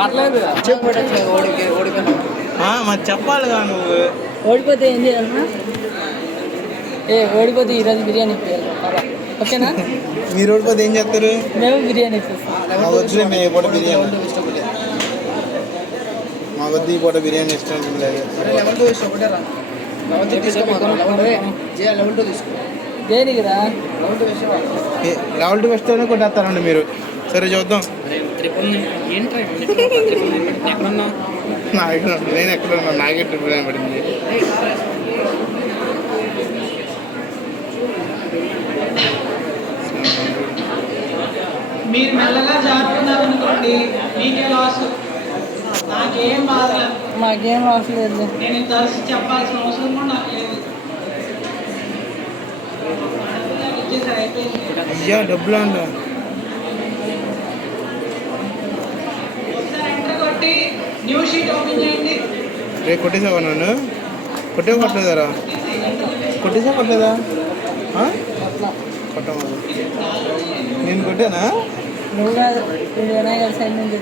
పర్లేదు చెప్పు మరి చెప్పాలిగా నువ్వు. ఓడిపోతే ఏం చేయాలన్నా? ఓడిపోతే ఈరోజు బిర్యానీ ఇప్పించాలి. ఓకేనా? మీరు ఓడిపోతే ఏం చేస్తారు? మేము బిర్యానీ ఇప్పిస్తాం. వద్దులే, మేము పూట బిర్యానీ మా వద్ద ఈ పూట బిర్యానీ ఇష్టం లేదు. దేనికిరా? లెవెల్ 2 వస్తేనే కొట్టేస్తారండి మీరు. సరే చూద్దాం. నేను ఎక్కడ ఉన్నా, నాకే ట్రిపుల్ అని పడింది. మీరు మెల్లగా జారుకున్నారు అనుకోండి, మీకే లాస్. నాకేం బాధ, మాకేం లాస్ లేదు. నేను ఇంత చెప్పాల్సిన అవసరం కూడా నాకు లేదు. అయ్యా డబ్బులు అంట. ఒకసారి ఎంటర్ కొట్టి న్యూ షీట్ ఓపెన్ చేయండి. రేపు కొట్టేసావా? నన్ను కొట్టలేదారా? కొట్టలేదా? కొట్టమా? నేను కొట్టానా? నువ్వు కాదు, వినయ్ గారి సైడ్ నుంచి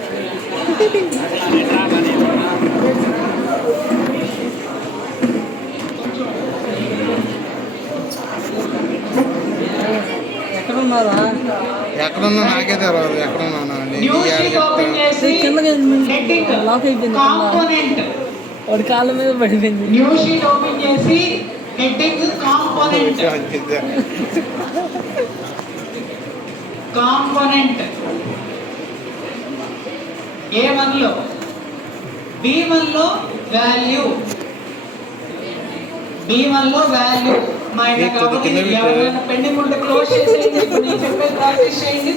ఎక్కడున్నారా? ఎక్కడున్నా నాకే తెలియదు. ఎక్కడున్నా లాక్ అయిపోయింది. వాడి కాళ్ళ మీద పడిపోయింది. న్యూ షీట్ ఓపెన్ చేసి హెడ్డింగ్ కాంపోనెంట్ A1 లో, B1 లో వాల్యూ, మా ఇంట్లో కాబట్టి ఎవరైనా పెండింగ్ ఉంటే క్లోజ్ చేసేయండి. నేను చెప్పేది ప్రాక్టీస్ చేయండి.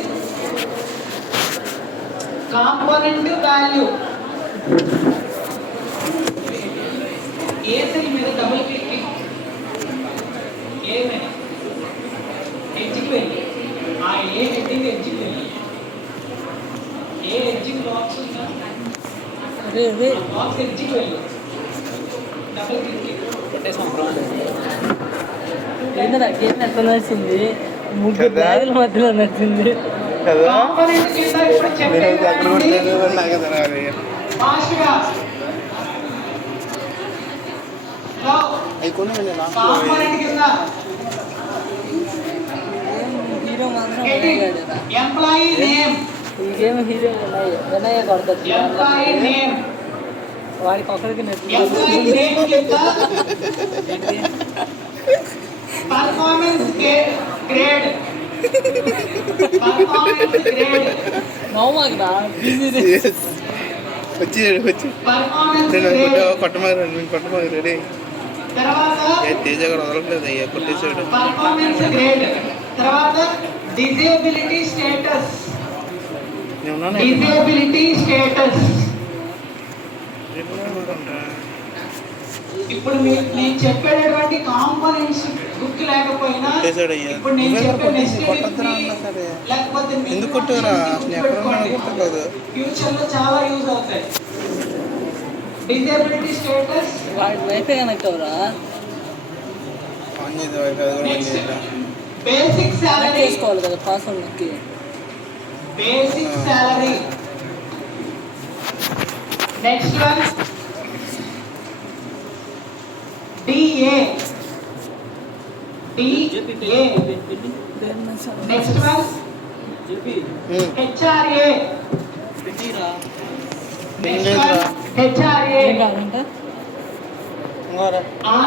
కాంపోనెంట్ వాల్యూ ఏ సెల్ మీద డబుల్ క్లిక్, ఏమైనా ఎడ్జ్కి వెళ్ళి ఆ ఏ హెడ్డింగ్ ఎడ్జ్కి వెళ్ళి ఏ ఎడ్జింగ్ బాక్స్ ఉందా, బాక్స్ ఎడ్జ్కి వెళ్ళి డబుల్ క్లిక్ ఏంటంటే గేమ్ ఎట్లా నచ్చింది? ముగ్గురు బ్యాగుల మధ్యలో నచ్చింది. కాంపోనెంట్ కింద ఇప్పుడు చెప్పేది ఫాస్ట్గా కాంపోనెంట్ కింద హీరో మాత్రం ఎంప్లాయీ నేమ్, ఈ గేమ్ హీరో వినయ్ కొడతాడు. ఎంప్లాయీ నేమ్, వాడికి ఒకరికి నచ్చింది. ఎంప్లాయీ నేమ్ కింద పర్ఫార్మెన్స్ గ్రేడ్, నవ్వమాకరా వచ్చి కొట్టమారు రెడీ. తర్వాత తేజ కూడా వదలట్లేదు. అయ్యా కొట్టేసాడు. పర్ఫార్మెన్స్ గ్రేడ్, తర్వాత డిజేబిలిటీ స్టేటస్, ఇప్పుడు నేను చెప్పేటటువంటి కాంపోనెంట్స్ గుర్తు లేకపోయినా ఇప్పుడు నేను చెప్పే లేకపోతే ఫ్యూచర్ లో చాలా యూజ్ అవుతాయి. డిజేబిలిటీ స్టేటస్ వైఫై కనెక్ట్ అవరా? బేసిక్ సాలరీ చేసుకోవాలి కదా పాస్వర్డ్ నొక్కి. Basic salary. Next one DA. Next one HRA. HRA.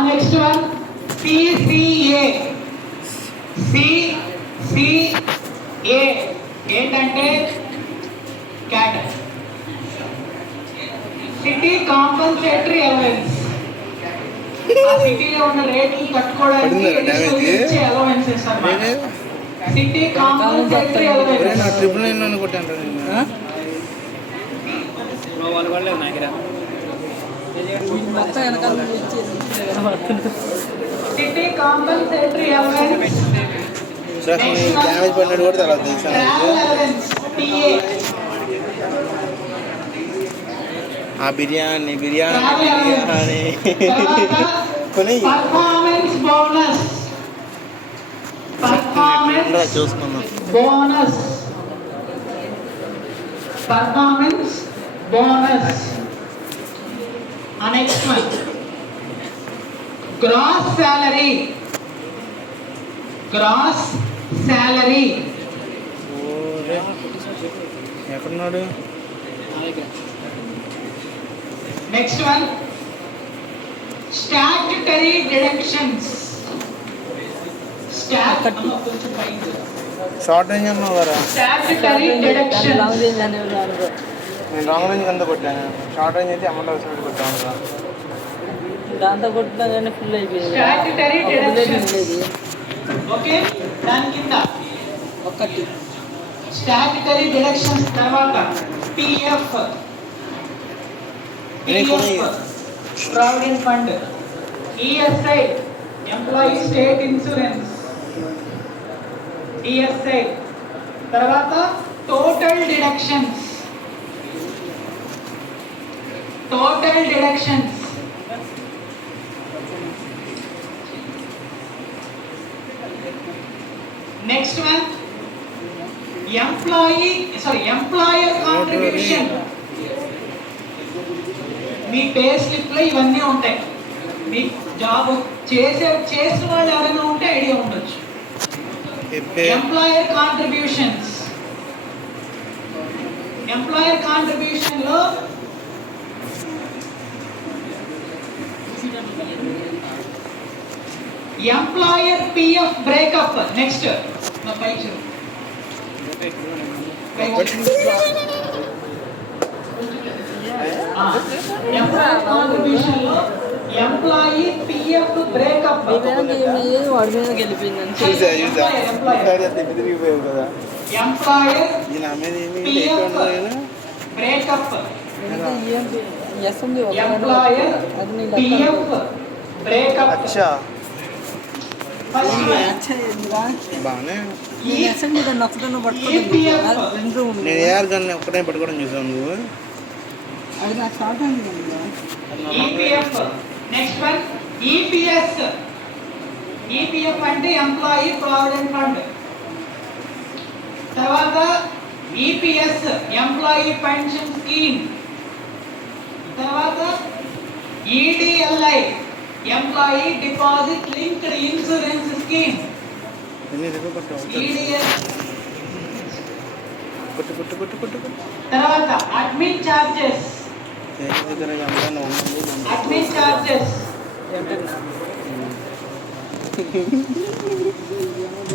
Next one CCA. CCA ఏంటంటే క్యాట్, సిటీ కాంపన్సేటరీ అలవెన్స్. ఆ సిటీలో ఉన్న రేట్లు కట్టుకోవడానికి ఇచ్చే అలవెన్సెస్ అన్నమాట. City compensatory allowance. నా ట్రిపుల్ 9 అనుకుంటాను. వాళ్ళు కూడా లేదు నాకిరా. City compensatory allowance. డ్యామేజ్ పడినట్టు కూడా తర్వాత తెలుసా? ఆ బిర్యానీ చూసుకున్నాం. Bonus, performance bonus. Next one, gross salary. Gross salary. ఓరే ఎక్కడున్నాడు? నా దగ్గర Next one, statutory deductions. Short range అన్నావు కదా, Statutory deductions. లాంగ్ రేంజ్ అనేవి అనుకో. నేను లాంగ్ రేంజ్ అంతా కొట్టాను. షార్ట్ రేంజ్ అయితే అమౌంట్ అవసరం కొట్టాను కదా. దాంతో కొట్టినా కానీ ఫుల్ అయిపోయింది. Statutory ఒక bullet deductions. ఉండేది. ఓకే, దాని కింద ఒక్కటి స్టాట్యుటరీ డిడక్షన్స్ తర్వాత PF, provident fund, ESI employee state insurance, ESI తర్వాత total deductions. Total deductions next one employer contribution. మీ పే స్లిప్ లో ఇవన్నీ ఉంటాయి. మీ జాబ్ చేసిన వాళ్ళు ఎవరైనా ఉంటే ఐడియా ఉండొచ్చు. Employer contributions. ఎంప్లాయర్ కాంట్రిబ్యూషన్ లో employer PF breakup. Next employer contribution లో ఎంప్లాయీ పిఎఫ్ బ్రేకప్. వాడి మీద వెళ్ళిపోయిందని చూసా తిరిగిపోయావు కదా. ఎంప్లాయర్ ఈ నా మీద ఏమి పిఎఫ్ బ్రేకప్. ఎస్ ఉంది. Employer PF breakup. అచ్చా ఫస్ట్ బాగానే. నొక్కడం ఈపీఎఫ్ రెండు ఉంది. నేను ఏఆర్ గన్ ఒక్కటే పట్టుకోవడం చూసాను నువ్వు. అది నాకు షార్ట్ అయింది. EPF. Next one EPS. EPF అంటే ఎంప్లాయీ ప్రావిడెంట్ ఫండ్. తర్వాత ఈపీఎస్ ఎంప్లాయీ పెన్షన్ స్కీమ్. తర్వాత EDLI employee deposit linked insurance scheme. ఎన్ని రేపు పట్టావు? ఈడిఎల్. కొట్టు కొట్టు కొట్టు కొట్టు కొట్టు. తర్వాత admin charges. Admin charges.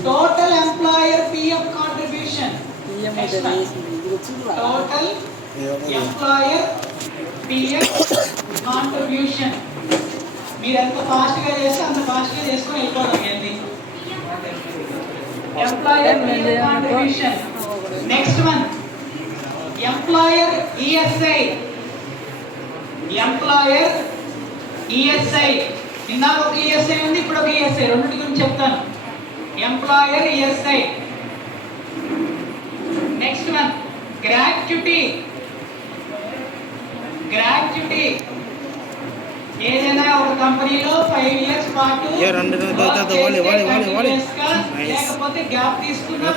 Total employer PF contribution. Total employer PF contribution. మీరు ఎంత ఫాస్ట్ గా చేస్తే అంత ఫాస్ట్ గా చేసుకొని వెళ్ళిపోవడం ఏంటి. Employer PF contribution. Next one employer ESI. Employer ESI. ఇందాక ఒక ఈఎస్ఐ ఉంది, ఇప్పుడు ఒక ఈఎస్ఐ. రెండింటి గురించి చెప్తాను. Employer ESI. Next one gratuity. Gratuity ఏదైనా ఒక కంపెనీలో 5 years పాటు లేకపోతే గ్యాప్ తీసుకున్నా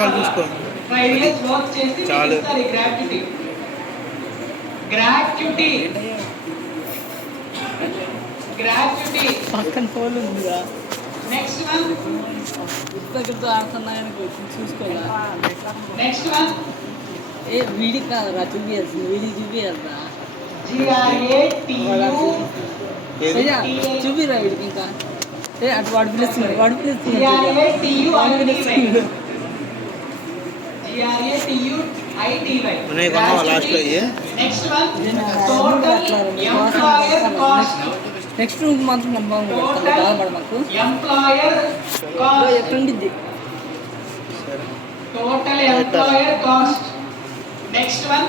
5 years వర్క్ చేసి ఇస్తారు ఈ గ్రాట్యుటీ. గ్రాట్యుటీ. గ్రాట్యుటీ పక్కన ఫోన్ ఉందిగా. నెక్స్ట్ వన్ పుస్తకంతో ఆడుతున్నాయని చూసుకోవాలా. నెక్స్ట్ వన్ వీడి కాదురా చూపియాల్సింది. వీడి చూపియాలరా. GRATU చూపిరా వీడికి. ఇంకా అటు వాడు పిలుస్తున్నాడు. వాడు పిలుస్తున్నాడు. Next one total employer cost. Next month బాగుపడ మాకు ఎంప్లాయర్ కాస్ట్. ఎక్కడుండిద్ది total employer cost. Next one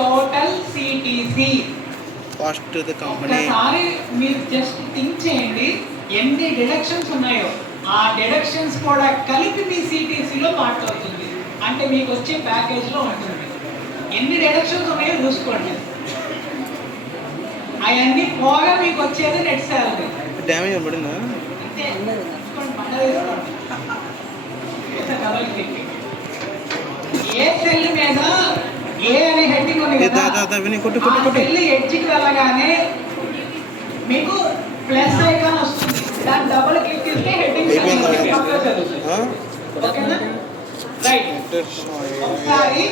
total CTC. Cost to the company. ఒకసారి మీరు జస్ట్ థింక్ చేయండి ఎన్ని డిడక్షన్స్ ఉన్నాయో. ఆ డిడక్షన్స్ కూడా కలిపి మీ సిటిసిలో మాట్లాడుతుంది. అంటే మీకు వచ్చే ప్యాకేజ్లో ఉంటుంది. ఎన్ని డిడక్షన్స్ ఉన్నాయో చూసుకోండి. అవన్నీ పోగా మీకు వచ్చేది నెట్ శాలరీ. డ్యామేజ్ పడిందా? అంతే. పండగ ఏ సెల్ మీద ఏ అనే హెడ్డింగ్ ఉంది కదా, వెళ్ళి ఎడ్జ్కి వెళ్ళగానే మీకు ప్లస్ ఐకాన్ వస్తుంది. దాన్ని డబుల్ క్లిక్ చేస్తే హెడ్డింగ్ ఓకేనా? రైట్. ఒకసారి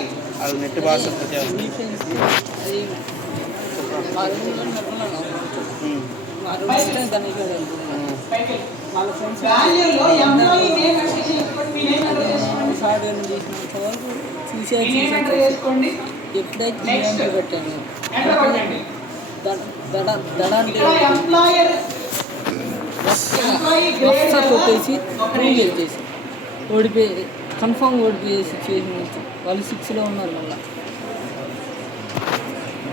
అది నెట్ భాష వాల్యూలో ఎంప్లాయీ నేమ్ ఎంటర్ చేసుకోండి. మీ నేమ్ ఎంటర్ చేసుకోండి. మీ నేమ్ ఎంటర్ చేసుకోండి. నెక్స్ట్ ఎంటర్ కొట్టండి. ఇక్కడ ఎంప్లాయర్ కొట్టేసి చేసి ఓడిపోయి కన్ఫామ్ ఓడిపోయి చేసి వాళ్ళు 6లో ఉన్నారు.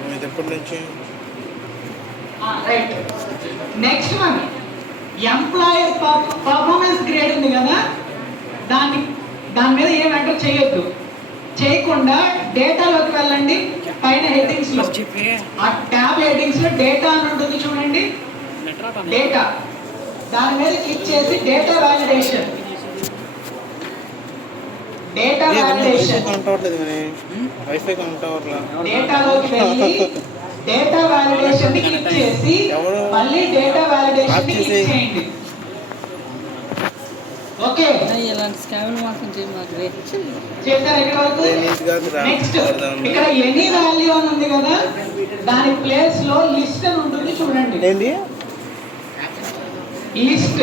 మళ్ళీ ఎప్పటి నుంచి right. Next one employer performance grade ఉంది కదా, దాని మీద ఏం ఎంటర్ చేయొద్దు. చేయకుండా డేటాలోకి వెళ్ళండి. పైన హెడ్డింగ్స్ లో ఆ ట్యాబ్ హెడ్డింగ్స్ లో డేటా అని ఉంటుంది చూడండి. డేటా దాని మీద క్లిక్ చేసి డేటా వాలిడేషన్ వైఫై కనెక్ట్ అవ్వట్లా. డేటాలోకి వెళ్ళి డేటా వాలిడేషన్ ని క్లిక్ చేసి మళ్ళీ డేటా వాలిడేషన్ ని క్లిక్ చేయండి. ఓకే, ఇలాంటి స్కామ్ మాత్రం చేశారు ఇక్కడ వరకు. నెక్స్ట్ ఇక్కడ ఎనీ వాల్యూ అని ఉంది కదా, దాని ప్లేస్ లో లిస్ట్ అని ఉంటుంది చూడండి. ఏంటి లిస్ట్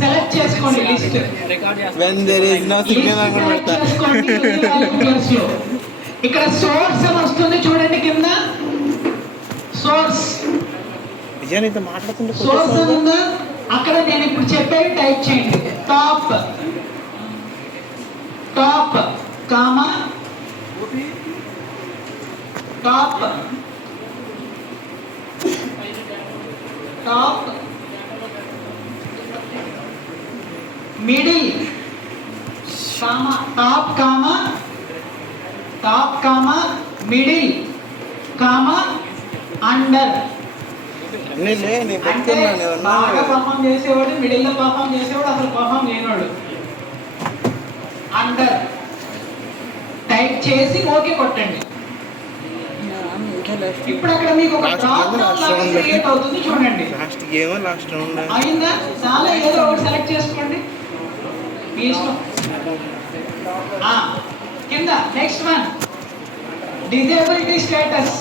సెలెక్ట్ చేసుకోండి. List when there is no signal అనుకుంటా. ఇక్కడ సోర్స్ అని వస్తుంది చూడండి కింద. సోర్స్ విజయానితో మాట్లాడుతుంటే సోర్స్ అని ఉందా, అక్కడ నేను ఇప్పుడు చెప్పేవి టైప్ చేయండి. Top comma top middle comma top comma middle comma under. అంటే బాగా పర్ఫామ్ చేసేవాడు, మిడిల్ లో పర్ఫామ్ చేసేవాడు, అసలు పర్ఫామ్ చేయనోడు. అండర్ టైప్ చేసి ఓకే కొట్టండి. ఇప్పుడు అక్కడ మీకు ఒక డ్రాప్ డౌన్ క్రియేట్ అవుతుంది చూడండి. అయిందా? చాలా ఏదో ఒకటి సెలెక్ట్ చేసుకోండి మీ ఇష్టం. కింద నెక్స్ట్ వన్ డిజేబిలిటీ స్టేటస్.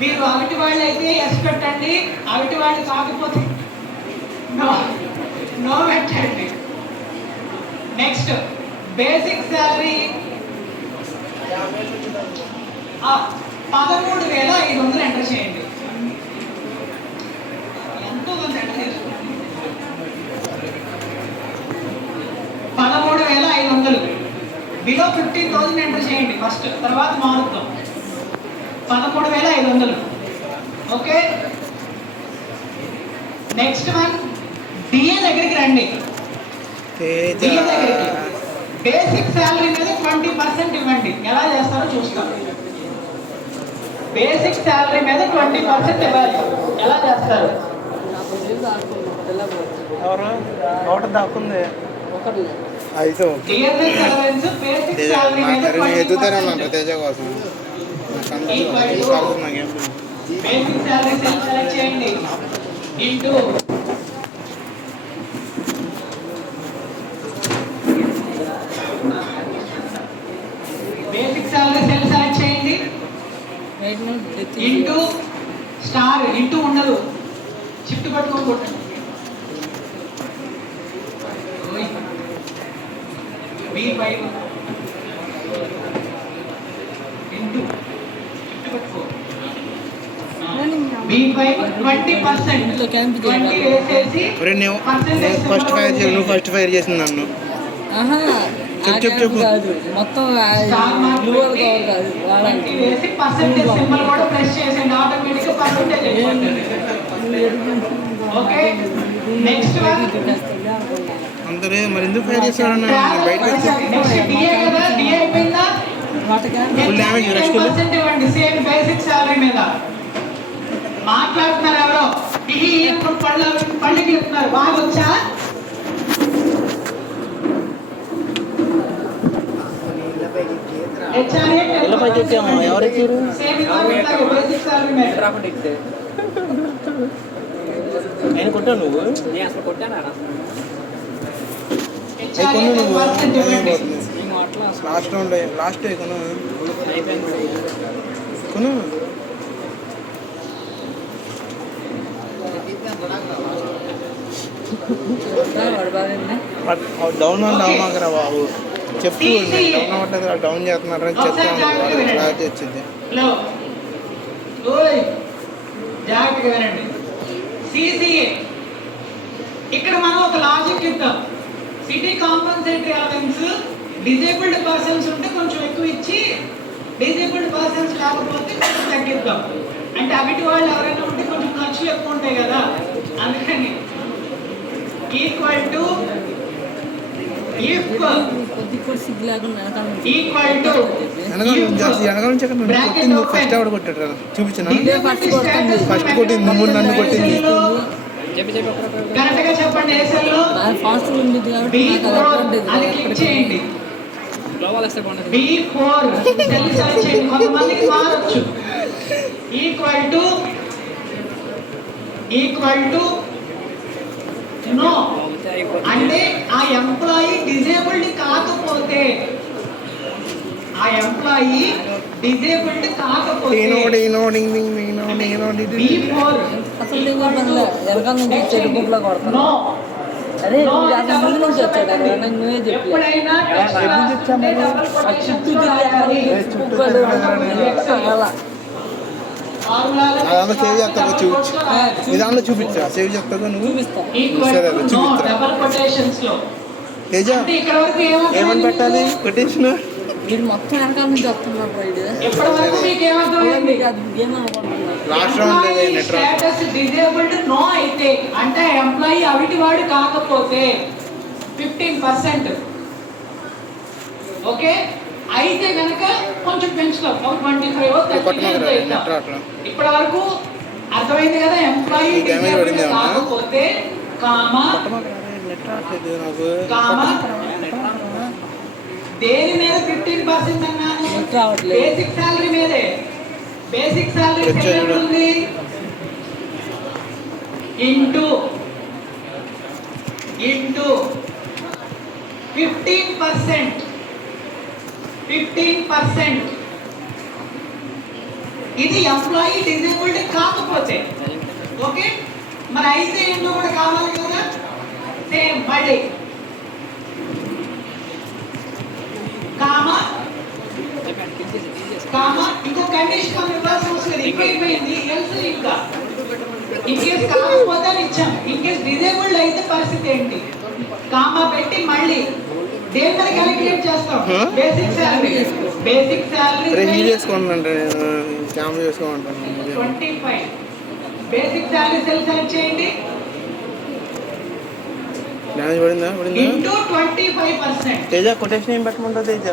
మీరు అవిటి వాళ్ళు అయితే ఎస్ పెట్టండి, అవిటి వాళ్ళు కాకపోతే నో పెట్టండి. నెక్స్ట్ బేసిక్ శాలరీ 13,500 ఎంటర్ చేయండి. ఎంతో కొంత ఎంటర్ చేసుకోండి. 13,500 బిలో 15,000 ఎంటర్ చేయండి ఫస్ట్, తర్వాత మారుద్దాం. 13,500. ఓకే, నెక్స్ట్ వన్ డిఏ దగ్గరికి రండి. డిఏ దగ్గరికి బేసిక్ శాలరీ మీద 20% ఇవ్వండి. ఎలా చేస్తారో చూస్తాం. బేసిక్ శాలరీ మీద 20% ఇవ్వాలి. ఎలా చేస్తారు? ఒకటి దాక్కుంది. అయితే డిఎన్ఎస్ అలవెన్స్ బేసిక్ శాలరీ మీద 20% తేజ కోసం బేసిక్ శాలరీ సెలెక్ట్ చేయండి. ఇంటూ బేసిక్ శాలరీ సెలెక్ట్ చేయండి. Into star. ఇంటూ ఉండదు, షిఫ్ట్ పట్టుకొని కొట్టండి. B5 ఇంటూ షిఫ్ట్ పట్టుకో. B5 20%. 20 వేసేసి ఫస్ట్ ఫైర్ చేయాలి. నువ్వు ఫస్ట్ ఫైర్ చేసింది నన్ను. చెప్పు. మొత్తం వేసి పర్సెంటేజ్ సింబల్ కూడా ప్రెస్ చేసేయండి. ఆటోమేటిక్ గా పర్సెంటేజ్ అయిపోతుంది. ఓకే, నెక్స్ట్ వన్ అందరూ మరి ఎందుకు ఫైర్ చేస్తారన్న బయటకు నెక్స్ట్ డిఏ కదా, డిఏ అయిపోయిందా? ఫుల్ డ్యామేజ్ పర్సెంట్ ఇవ్వండి సేమ్ బేసిక్ శాలరీ మీద. మాట్లాడుతున్నారు ఎవరో పళ్ళు చెప్తున్నారు. బాగా వచ్చా? ఎలా పైకి ఎక్కాము? ఎవరు ఎక్కారు? బేసిక్ సాలరీ మీద రాకుండా ఇస్తే ఆయన కొట్టావు నువ్వు? నేను అసలు కొట్టాను ఆడ అవి కొను నువ్వు అయిపోతుంది. నేను అట్లా అసలు లాస్ట్ కొను అయిపోయింది. కొను. వాడు బాగా డౌన్ అవ్వమాకరా బాబు. చెప్పు డౌన్ అవ్వట్లేదు, డౌన్ చేస్తున్నారు అని చెప్తాను. క్లారిటీ వచ్చింది. హలో ఓయ్ జాగ్రత్తగా వినండి. సిసిఏ ఇక్కడ మనం ఒక లాజిక్ ఇద్దాం. City compensatory allowance disabled persons ఉంటే కొంచెం ఎక్కువ ఇచ్చి డిజేబుల్డ్ పర్సన్స్ లేకపోతే కొంచెం తగ్గిద్దాం. అంటే అవిటి వాళ్ళు ఎవరైనా ఉంటే కొంచెం ఖర్చులు ఎక్కువ ఉంటాయి కదా, అందుకని ఈక్వల్ టు ఇఫ్ కొద్ది కూడా సిగ్గు లేకుండా వెనకాల నుంచి ఈక్వల్ టు వెనకాల నుంచి ఎక్కడ నన్ను కొట్టింది? ఫస్ట్ ఎవడు కొట్టాడు కదా చూపించిన? ఫస్ట్ కొట్టింది నువ్వు, నన్ను కొట్టింది. చెప్పి కరెక్ట్ గా చెప్పండి. ఏ సెల్ లో ఫాస్ట్ ఉండేది కాబట్టి నాకు అది అడ్వాంటేజ్ అని క్లిక్ చేయండి. గ్లోబల్ వస్తే బాగుంటుంది. B4 సెల్ సెలెక్ట్ చేయండి. కొంతమందికి మారొచ్చు. ఈక్వల్ టు నో అంటే ఆ ఎంప్లాయీ డిజేబుల్డ్ కాకపోతే B4 అసలు నేను పనిలే వెనకాల నుంచి వచ్చే రిపోర్ట్లో కొడతాను. నో అరే నువ్వు అసలు ముందు నుంచి వచ్చాడు అక్కడ నాకు నువ్వే చెప్పి ఎప్పుడైనా చుట్టూ అలా దాంట్లో సేవ్ చేస్తావు చూపించు. నీ దాంట్లో చూపించా సేవ్ చేస్తావు నువ్వు. సరే అదే చూపిస్తా. తేజ ఏమని పెట్టాలి కొటేషన్? మీరు మొత్తం వెనకాల నుంచి వస్తున్నారు రైడ్ ఎప్పటివరకు మీకు ఏమర్థమైంది? Last round net status disabled no అయితే అంటే ఎంప్లాయీ అవిటి వాడు కాకపోతే 15%. ఓకే అయితే కనుక కొంచెం పెంచుతాం, 25 ఇప్పటి వరకు అర్థమైంది కదా. ఎంప్లాయీ డిజేబుల్డ్ కాకపోతే కామా దేని మీద 15% అన్నాను? బేసిక్ సాలరీ మీదే. బేసిక్ సాలరీ ఉంది ఇంటూ 15%. ఇది ఎంప్లాయీ డిజేబుల్డ్ కాకపోతే. ఓకే మరి అయితే ఏంటో కూడా కావాలి కదా. సేమ్ మళ్ళీ కామా ఇంకో కండిషన్ మనం ఇవ్వాల్సి వస్తుంది. ఇంకా అయిపోయింది ఎల్స్ ఇంకా ఇన్ కేస్ కాకపోతే అని ఇచ్చాం. ఇన్ కేస్ డిజేబుల్డ్ అయితే పరిస్థితి ఏంటి? కామా పెట్టి మళ్ళీ దేని మీద క్యాలిక్యులేట్ చేస్తాం? Basic salary. బేసిక్ సాలరీ చేసుకోండి క్యామ్ చేసుకోమంటాను. 25 బేసిక్ సాలరీ సెల్ సెలెక్ట్ చేయండి. పడిందా? ఇంటూ 25%. తేజ కొటేషన్ ఏం పెట్టమంటావు తేజ?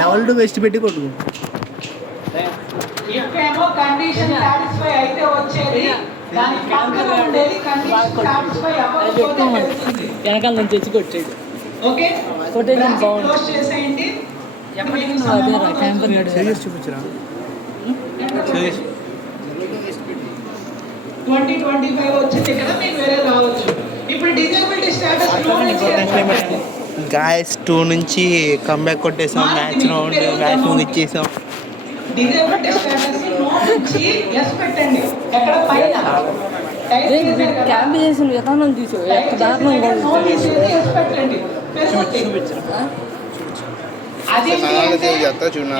లెవెల్ 2 బెస్ట్ పెట్టి కొట్టుకో. ఇఫేమో కండిషన్ సాటిస్ఫై అయితే వచ్చేది, దాని పక్కన ఉండేది కండిషన్ సాటిస్ఫై అవ్వకపోతే వెళ్తుంది. వెనకాల నుంచి వచ్చి కొట్టాడు. ఓకే కొటేషన్ బాగుంది. క్లోజ్ చేసేయండి. అదేరా క్యాంపర్ గడు సీరియస్ చూపించరా? 2025 వచ్చింది కదా, మీకు వేరే రావచ్చు. ఇప్పుడు డిజేబిలిటీ స్టేటస్ గాయస్ 2 నుంచి కంబ్యాక్ కొట్టేసాం. మ్యాచ్ రౌండ్ మ్యాచ్ ముగిచ్చేసాం. డిజేబిలిటీ స్టేటస్ నో నుంచి ఎస్ పెట్టండి. ఎక్కడ పైన టైప్ చేశారు కదా, క్యాంప్ చేసిన విధానం చూసావు ఎంత దారుణంగా నో చేసి ఎస్ పెట్టండి. చూపించరా? అదే సేవ్ చేస్తా చూడు.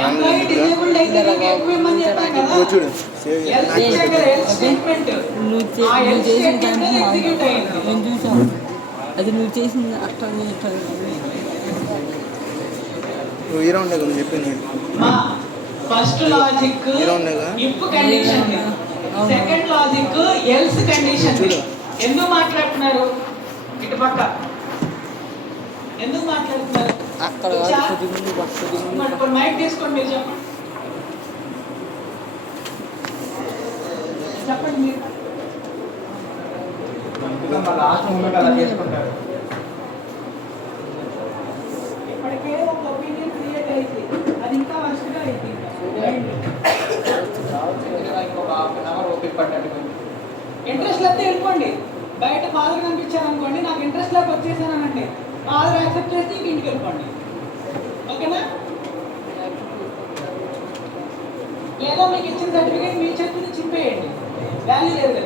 డిజేబుల్డ్ అయితే మీకు ఎక్కువ ఇమ్మని చెప్పాను కదా. చూడు సేవ్ ఎస్ ఇచ్చాక ఎస్ స్టేట్మెంట్ నువ్వు ఆ ఎస్ చేసిన స్టేట్మెంట్ దానికి ఎగ్జిక్యూట్ అయ్యింది. నేను చూసాను. అది నువ్వు చేసింది అట్లా నువ్వు ఈ రౌండ్ కదా చెప్పింది. మా first logic if condition, second logic else condition. ఎందుకు మాట్లాడుతున్నారు? ఇటు పక్క ఎందుకు మాట్లాడుతున్నారు? అక్కడ ఇప్పుడు మైక్ తీసుకోండి, మీరు చెప్పండి. చెప్పండి మీరు. పడ్డట్టు. ఇంట్రెస్ట్ లేకపోతే వెళ్ళిపోండి. బయట ఫాదర్ కనిపించారు అనుకోండి, నాకు ఇంట్రెస్ట్ లేక వచ్చేసానంటే ఫాదర్ యాక్సెప్ట్ చేస్తే ఇంక ఇంటికి వెళ్ళిపోండి. ఓకేనా? లేదా మీకు ఇచ్చిన సర్టిఫికేట్ మీ చేతిని చింపేయండి, వాల్యూ లేదు.